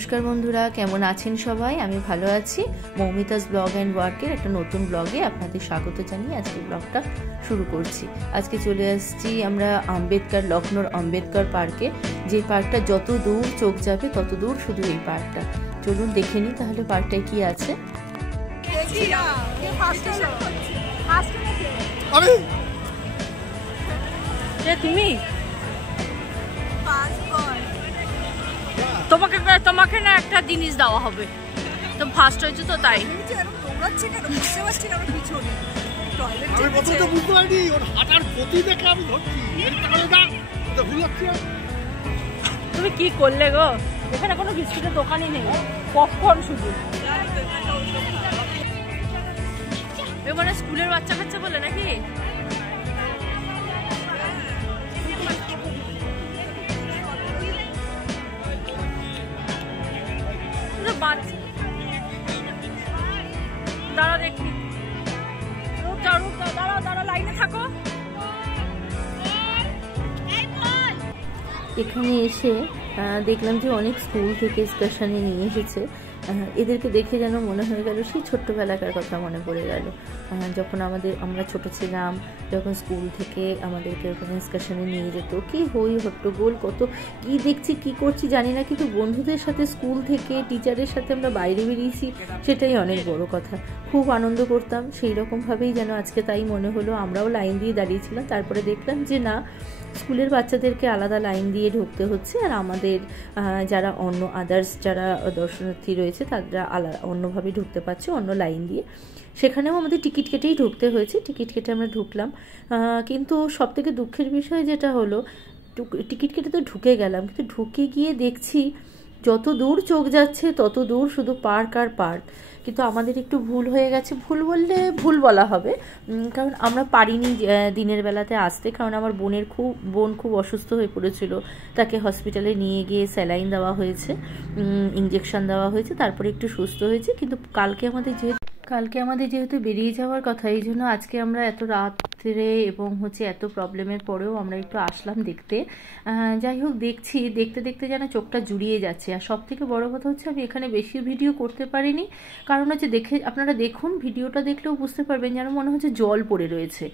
নমস্কার বন্ধুরা, কেমন আছেন সবাই? আমি ভালো আছি। মৌমিতাস ব্লগ অ্যান্ড ওয়ার্কের একটা নতুন ব্লগে আপনাদের স্বাগত জানিয়ে আজকে ব্লগটা শুরু করছি। আজকে চলে আসছি আমরা লখনৌর আম্বেদকর পার্কে, যে পার্কটা যত দূর চোখ যাবে তত দূর শুধু এই পার্কটা। চলুন দেখে নিই তাহলে পার্কটায় কি আছে। তুমি তোমাকে না একটা জিনিস দেওয়া হবে, তো ফার্স্ট হয়েছে তো তাই। তুমি কি করলে গো? এখানে কোনো বিস্কুটের দোকানই নেই, পপকর্ন শুধু। মানে স্কুলের বাচ্চা কাচ্চা বলে নাকি? দাঁড়া দেখি, দাঁড়া লাইনে থাকো। এখানে এসে দেখলাম যে অনেক স্কুল থেকে এক্সকারশনে নিয়ে এসেছে। এদেরকে দেখে যেন মনে হয়ে গেল সেই ছোট্টবেলাকার কথা মনে পড়ে গেল, যখন আমরা ছোট ছিলাম, যখন স্কুল থেকে আমাদেরকে ওখানে এক্সকারশনে নিয়ে যেত। কি হই হট্টগোল, কত কি দেখছি কি করছি জানি না, কিন্তু বন্ধুদের সাথে স্কুল থেকে টিচারের সাথে আমরা বাইরে বেরিয়েছি, সেটাই অনেক বড় কথা। খুব আনন্দ করতাম। সেই রকমভাবেই যেন আজকে তাই মনে হলো। আমরাও লাইন দিয়ে দাঁড়িয়েছিলাম, তারপরে দেখলাম যে না, স্কুলের বাচ্চাদেরকে আলাদা লাইন দিয়ে ঢুকতে হচ্ছে, আর আমাদের যারা অন্য আদার্স যারা দর্শনার্থী রয়েছে তারা অন্যভাবে ঢুকতে পারছে, অন্য লাইন দিয়ে। সেখানেও আমাদের টিকিট কেটেই ঢুকতে হয়েছে। টিকিট কেটে আমরা ঢুকলাম, কিন্তু সবথেকে দুঃখের বিষয় যেটা হলো, টিকিট কেটে তো ঢুকে গেলাম, কিন্তু ঢুকে গিয়ে দেখছি যত দূর চোখ যাচ্ছে তত দূর শুধু পার্ক আর পার্ক। কিন্তু আমাদের একটু ভুল হয়ে গেছে, ভুল বললে ভুল বলা হবে, কারণ আমরা পারিনি দিনের বেলাতে আসতে, কারণ আমার বোন খুব অসুস্থ হয়ে পড়েছিল। তাকে হসপিটালে নিয়ে গিয়ে স্যালাইন দেওয়া হয়েছে, ইঞ্জেকশন দেওয়া হয়েছে, তারপরে একটু সুস্থ হয়েছে। কিন্তু কালকে আমাদের যেহেতু বেরিয়ে যাওয়ার কথা, এই জন্য আজকে আমরা এত রাত্রে এবং এত প্রবলেমের পরেও আমরা একটু আসলাম দেখতে। যাই হোক, দেখতে দেখতে যেন চোখটা জুড়িয়ে যাচ্ছে। আর সব থেকে বড় কথা হচ্ছে, আমি এখানে বেশি ভিডিও করতে পারিনি, কারণ আপনারা দেখুন, ভিডিওটা দেখলেও বুঝতে পারবেন যেন মনে হচ্ছে জল পড়ে রয়েছে,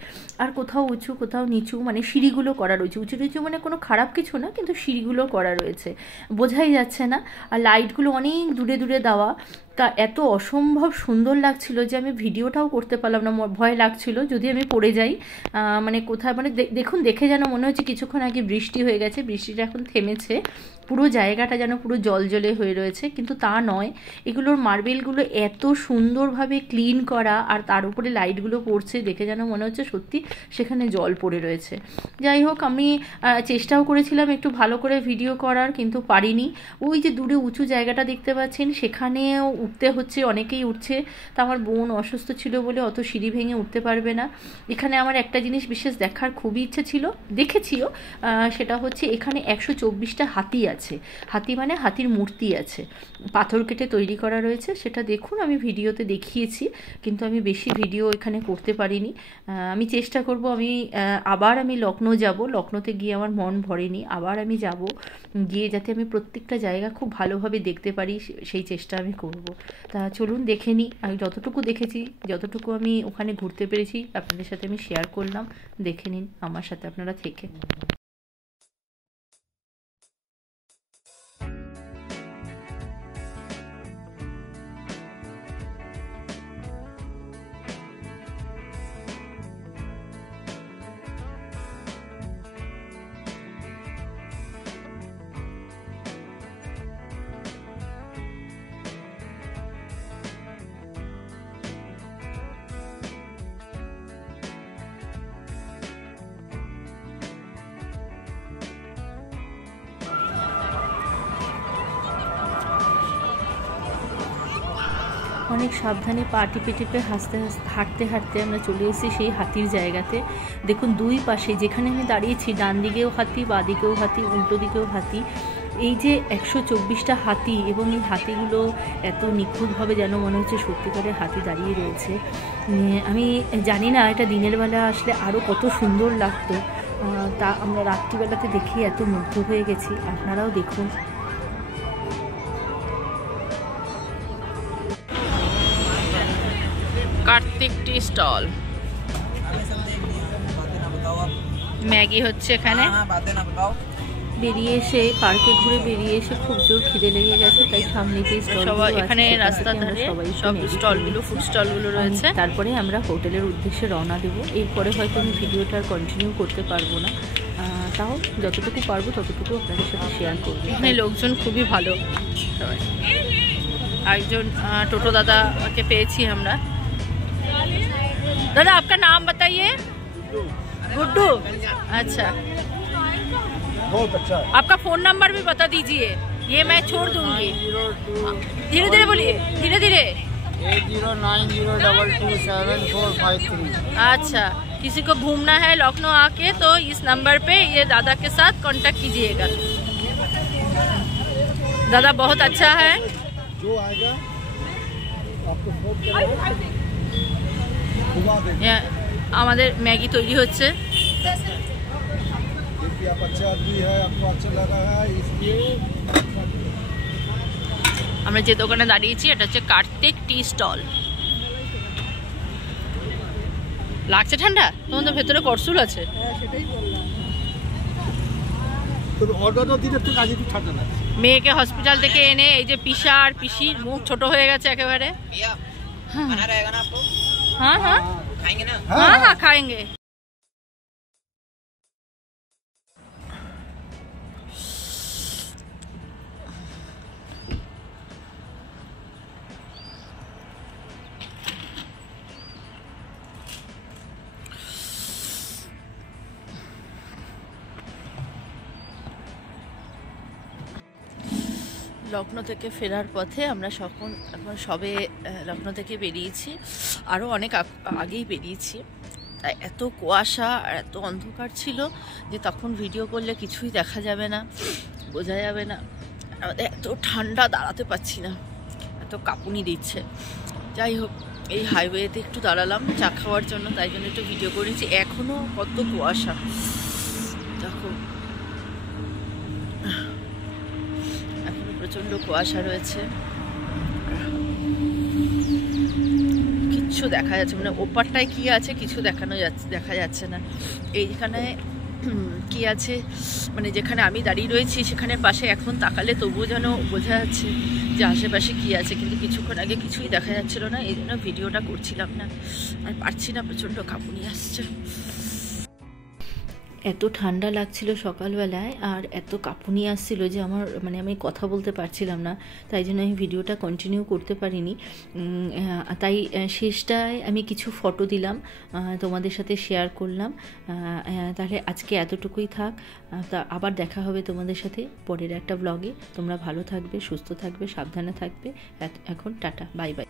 আর কোথাও উঁচু কোথাও নিচু, মানে সিঁড়িগুলো করা রয়েছে। উঁচু নিচু মানে কোনো খারাপ কিছু না, কিন্তু সিঁড়িগুলো করা রয়েছে, বোঝাই যাচ্ছে না। আর লাইটগুলো অনেক দূরে দূরে দেওয়া, তা এত অসম্ভব সুন্দর লাগছিল যে আমি ভিডিওটাও করতে পারলাম না। ভয় লাগছিল যদি আমি পড়ে যাই, মানে কোথায়, মানে দেখুন, দেখে যেন মনে হচ্ছে কিছুক্ষণ আগে বৃষ্টি হয়ে গেছে, বৃষ্টিটা এখন থেমেছে, পুরো জায়গাটা যেন পুরো জলজলে হয়ে রয়েছে, কিন্তু তা নয়। এগুলোর মার্বেলগুলো এত সুন্দরভাবে ক্লিন করা, আর তার উপরে লাইটগুলো পড়ছে, দেখে যেন মনে হচ্ছে সত্যি সেখানে জল পড়ে রয়েছে। যাই হোক, আমি চেষ্টাও করেছিলাম একটু ভালো করে ভিডিও করার, কিন্তু পারিনি। ওই যে দূরে উঁচু জায়গাটা দেখতে পাচ্ছেন, সেখানেও উঠতে হচ্ছে, অনেকেই উঠছে। তা আমার বোন অসুস্থ ছিল বলে অত সিঁড়ি ভেঙে উঠতে পারবে না। এখানে আমার একটা জিনিস বিশেষ দেখার খুবই ইচ্ছে ছিল, দেখেছিও, সেটা হচ্ছে এখানে 124টা হাতি আছে। হাতি মানে হাতির মূর্তি আছে, পাথর কেটে তৈরি করা রয়েছে। সেটা দেখুন, আমি ভিডিওতে দেখিয়েছি, কিন্তু আমি বেশি ভিডিও এখানে করতে পারিনি। আমি চেষ্টা করব, আবার আমি লখনৌ যাব। লখনৌতে গিয়ে আমার মন ভরেনি, আবার আমি যাব, গিয়ে যাতে আমি প্রত্যেকটা জায়গা খুব ভালোভাবে দেখতে পারি, সেই চেষ্টা আমি করব। তা চলুন দেখে নিই। আমি যতটুকু দেখেছি, যতটুকু আমি ওখানে ঘুরতে পেরেছি, আপনাদের সাথে আমি শেয়ার করলাম। দেখে নিন আমার সাথে আপনারা থেকে। অনেক সাবধানে পা টিপে টিপে হাঁটতে আমরা চলে এসেছি সেই হাতির জায়গাতে। দেখুন, দুই পাশে যেখানে আমি দাঁড়িয়েছি, ডান দিকেও হাতি, বাঁ দিকেও হাতি, উল্টো দিকেও হাতি। এই যে 124টা হাতি, এবং এই হাতিগুলো এত নিখুঁতভাবে যেন মনে হচ্ছে সত্যিকারের হাতি দাঁড়িয়ে রয়েছে। আমি জানি না এটা দিনের বেলা আসলে আরও কত সুন্দর লাগতো, তা আমরা রাত্রিবেলাতে দেখি এত মুগ্ধ হয়ে গেছি। আপনারাও দেখুন। Kartik tea stall. ম্যাগি হচ্ছে এখানে। বেরিয়ে এসে পার্কে ঘুরে বেরিয়ে এসে খুব জোর খিদে লেগে গেছে, তাই সামনে যে সবাই এখানে রাস্তার ধারে সব স্টলগুলো, ফুড স্টলগুলো রয়েছে। তারপরে আমরা হোটেলের উদ্দেশ্যে রওনা দেবো। এরপরে হয়তো আমি ভিডিওটা কন্টিনিউ করতে পারবো না, তাও যতটুকু পারবো ততটুকু আপনাদের সাথে শেয়ার করবো। এখানে লোকজন খুবই ভালো সবাই। একজন টোটো দাদাকে পেয়েছি আমরা। दादा आपका नाम बताइए। गुड्डू। अच्छा, बहुत अच्छा है। आपका फोन नंबर भी बता दीजिए, ये मैं छोड़ दूंगी। धीरे धीरे बोलिए, धीरे धीरे। 8090227453। अच्छा, किसी को घूमना है लखनऊ आके तो इस नंबर पे ये दादा के साथ कांटेक्ट कीजिएगा। दादा बहुत अच्छा है। जो आएगा आपको फोन करेगा। আমাদের ম্যাগি তৈরি হচ্ছে। देखिए आप अच्छा आदमी है, आपको अच्छा लगा है इसलिए। আমরা যে দোকানে দাঁড়িয়েছি এটা হচ্ছে কার্তিক টি স্টল। লাগছে ঠান্ডা? তোমাদের ভেতরে করসুল আছে। সেটাই বললাম। তো অর্ডারটা দিলে একটু কাজে একটু ঠান্ডা লাগছে। মেয়েকে হসপিটাল থেকে এনে এই যে পিসা আর পিসির মুখ ছোট হয়ে গেছে একেবারে। खाना रहेगा ना आपको? हाँ हाँ खाएंगे ना? हाँ हाँ खाएंगे। লখনৌ থেকে ফেরার পথে আমরা এখন সবে লখনৌ থেকে বেরিয়েছি, আরও অনেক আগেই বেরিয়েছি। তাই এত কুয়াশা আর এত অন্ধকার ছিল যে তখন ভিডিও করলে কিছুই দেখা যাবে না, বোঝা যাবে না। এত ঠান্ডা, দাঁড়াতে পারছি না, এত কাঁপুনি দিচ্ছে। যাই হোক, এই হাইওয়েতে একটু দাঁড়ালাম চা খাওয়ার জন্য, তাই জন্য একটু ভিডিও করেছি। এখনও কত কুয়াশা দেখো, প্রচন্ড কুয়াশা রয়েছে, কিচ্ছু দেখা যাচ্ছে মানে ওপারটায় কি আছে কিছু দেখা যাচ্ছে না। এইখানে কি আছে মানে যেখানে আমি দাঁড়িয়ে রয়েছি সেখানে পাশে এখন তাকালে তবুও যেন বোঝা যাচ্ছে যে আশেপাশে কি আছে, কিন্তু কিছুক্ষণ আগে কিছুই দেখা যাচ্ছিল না, এই জন্য ভিডিওটা করছিলাম না। আর পারছি না, প্রচন্ড কাঁপুনি আসছে। এত ঠান্ডা লাগছিল সকালবেলায় আর এত কাঁপুনি আসছিল যে আমার মানে আমি কথা বলতে পারছিলাম না, তাই জন্য আমি ভিডিওটা কন্টিনিউ করতে পারিনি। তাই শেষটায় আমি কিছু ফটো দিলাম, তোমাদের সাথে শেয়ার করলাম। তাহলে আজকে এতটুকুই থাক, তা আবার দেখা হবে তোমাদের সাথে পরের একটা ব্লগে। তোমরা ভালো থাকবে, সুস্থ থাকবে, সাবধানে থাকবে। এখন টাটা, বাই বাই।